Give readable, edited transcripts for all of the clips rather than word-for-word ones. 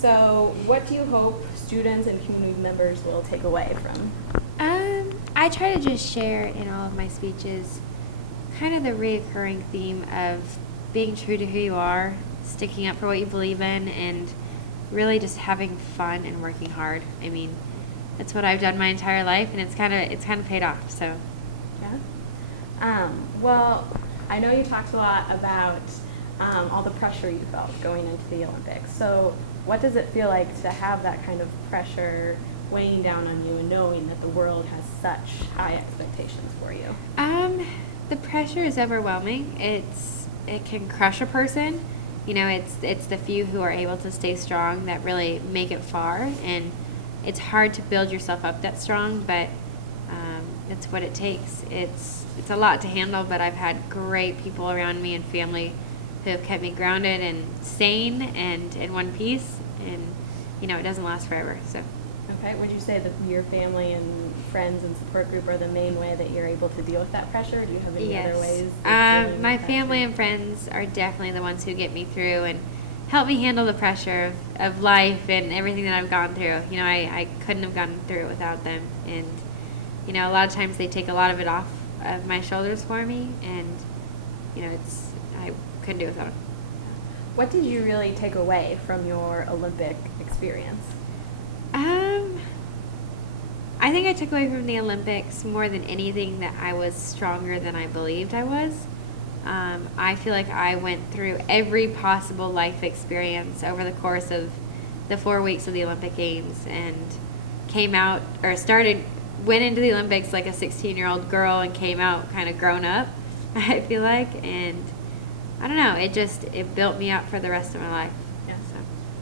So what do you hope students and community members will take away from? I try to just share in all of my speeches kind of the reoccurring theme of being true to who you are, sticking up for what you believe in, and really just having fun and working hard. I mean, that's what I've done my entire life, and it's kind of paid off. So, yeah. Well, I know you talked a lot about all the pressure you felt going into the Olympics. So, what does it feel like to have that kind of pressure weighing down on you and knowing that the world has such high expectations for you? The pressure is overwhelming. It can crush a person. You know, it's the few who are able to stay strong that really make it far, and it's hard to build yourself up that strong, but it's what it takes. It's a lot to handle, but I've had great people around me and family who have kept me grounded and sane and in one piece, and it doesn't last forever. So. Okay, would you say that your family and friends and support group are the main way that you're able to deal with that pressure? Do you have any other ways? My family and friends are definitely the ones who get me through and help me handle the pressure of life and everything that I've gone through. I couldn't have gone through it without them, and a lot of times they take a lot of it off of my shoulders for me, and I couldn't do it without them. What did you really take away from your Olympic experience? I think I took away from the Olympics more than anything that I was stronger than I believed I was. I feel like I went through every possible life experience over the course of the 4 weeks of the Olympic Games, and went into the Olympics like a 16-year-old girl and came out kind of grown up, I feel like. And I don't know, it built me up for the rest of my life.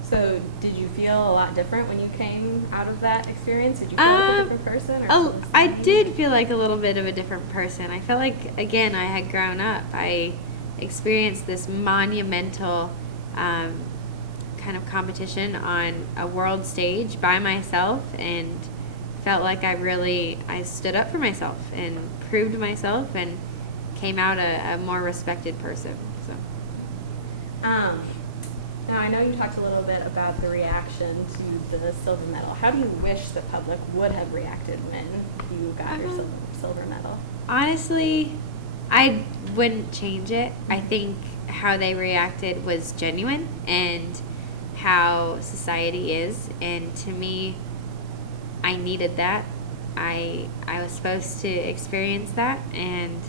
So did you feel a lot different when you came out of that experience? Did you feel like a different person? I did feel like a little bit of a different person. I felt like, again, I had grown up. I experienced this monumental kind of competition on a world stage by myself, and felt like I stood up for myself and proved myself and came out a more respected person. So. Now, I know you talked a little bit about the reaction to the silver medal. How do you wish the public would have reacted when you got your silver medal? Honestly, I wouldn't change it. I think how they reacted was genuine and how society is. And to me, I needed that. I was supposed to experience that, and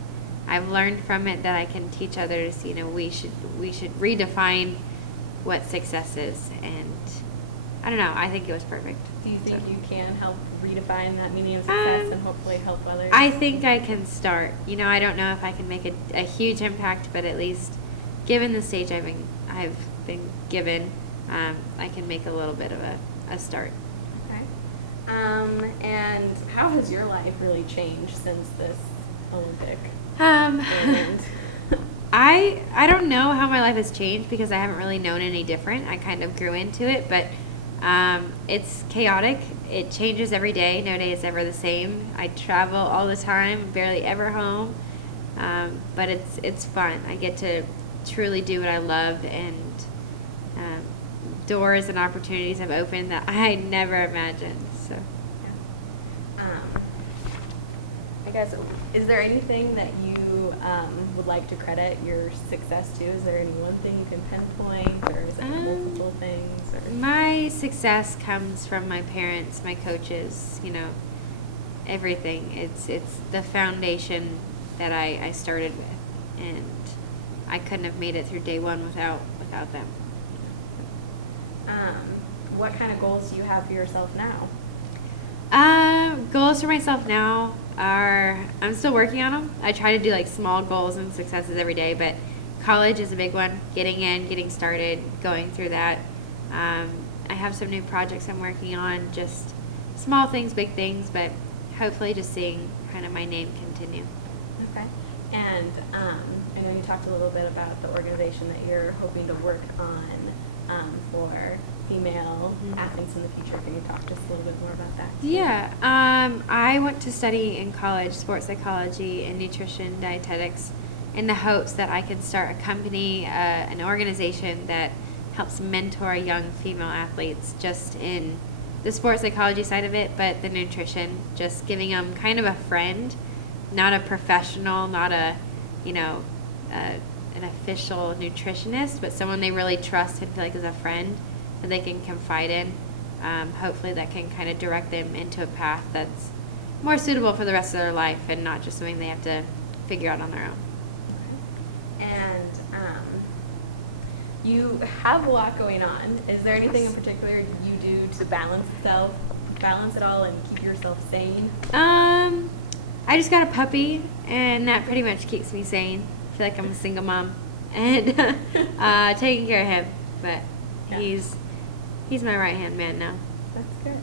I've learned from it that I can teach others. We should redefine what success is, and I don't know, I think it was perfect. Do you think you can help redefine that meaning of success and hopefully help others? I think I can start. I don't know if I can make a huge impact, but at least given the stage I've been given, I can make a little bit of a start. Okay. And how has your life really changed since this Olympic event? I don't know how my life has changed because I haven't really known any different. I kind of grew into it, but it's chaotic. It changes every day. No day is ever the same. I travel all the time, barely ever home, but it's fun. I get to truly do what I love, and doors and opportunities have opened that I never imagined. So. I guess, is there anything that you would like to credit your success to? Is there any one thing you can pinpoint, or is it multiple things? Or? My success comes from my parents, my coaches, everything. It's the foundation that I started with, and I couldn't have made it through day one without them. What kind of goals do you have for yourself now? Goals for myself now are, I'm still working on them. I try to do small goals and successes every day, but college is a big one. Getting in, getting started, going through that. I have some new projects I'm working on, just small things, big things, but hopefully just seeing kind of my name continue. Okay. And I know you talked a little bit about the organization that you're hoping to work on for female athletes in the future. Can you talk just a little bit more about that? Yeah. I went to study in college sports psychology and nutrition dietetics in the hopes that I could start a company, an organization that helps mentor young female athletes just in the sports psychology side of it, but the nutrition, just giving them kind of a friend, not a professional, not a, an official nutritionist, but someone they really trust and feel like is a friend that they can confide in. Hopefully that can kind of direct them into a path that's more suitable for the rest of their life and not just something they have to figure out on their own. And you have a lot going on. Is there anything in particular you do to balance it all and keep yourself sane? I just got a puppy, and that pretty much keeps me sane. I feel like I'm a single mom and taking care of him, but Yeah. he's my right-hand man now. That's good.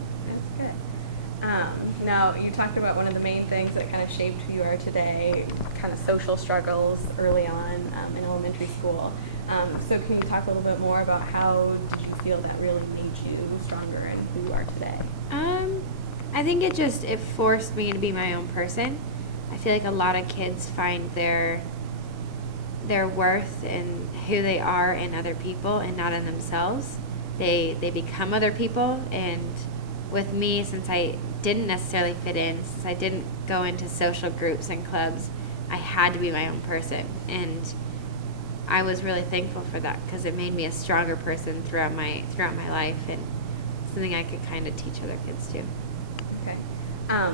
Now, you talked about one of the main things that kind of shaped who you are today, kind of social struggles early on in elementary school. So can you talk a little bit more about how did you feel that really made you stronger in who you are today? I think it forced me to be my own person. I feel like a lot of kids find their worth in who they are in other people and not in themselves. They become other people, and with me, since I didn't necessarily fit in, since I didn't go into social groups and clubs, I had to be my own person, and I was really thankful for that because it made me a stronger person throughout my life, and something I could kind of teach other kids too. Okay.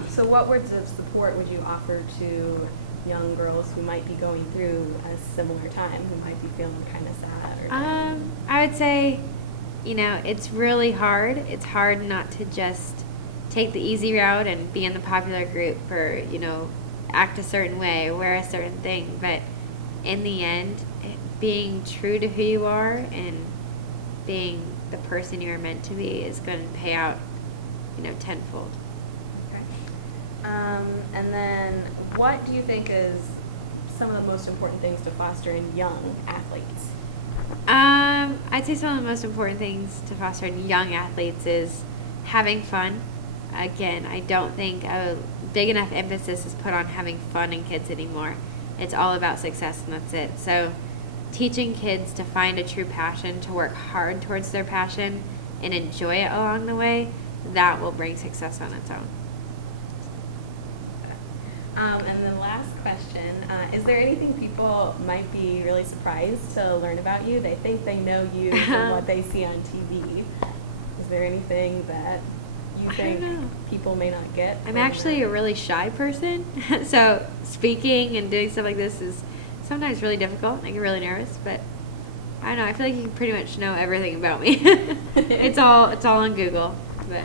So what words of support would you offer to young girls who might be going through a similar time, who might be feeling kind of sad? Or I would say, it's really hard. It's hard not to just take the easy route and be in the popular group or, act a certain way or wear a certain thing. But in the end, being true to who you are and being the person you're meant to be is going to pay out, tenfold. Okay. And then what do you think is some of the most important things to foster in young athletes? I'd say some of the most important things to foster in young athletes is having fun. Again, I don't think a big enough emphasis is put on having fun in kids anymore. It's all about success, and that's it. So teaching kids to find a true passion, to work hard towards their passion, and enjoy it along the way, that will bring success on its own. And then last question, is there anything people might be really surprised to learn about you? They think they know you from what they see on TV. Is there anything that you think people may not get? I'm actually a really shy person, so speaking and doing stuff like this is sometimes really difficult. I get really nervous, but I don't know. I feel like you can pretty much know everything about me. It's all on Google. But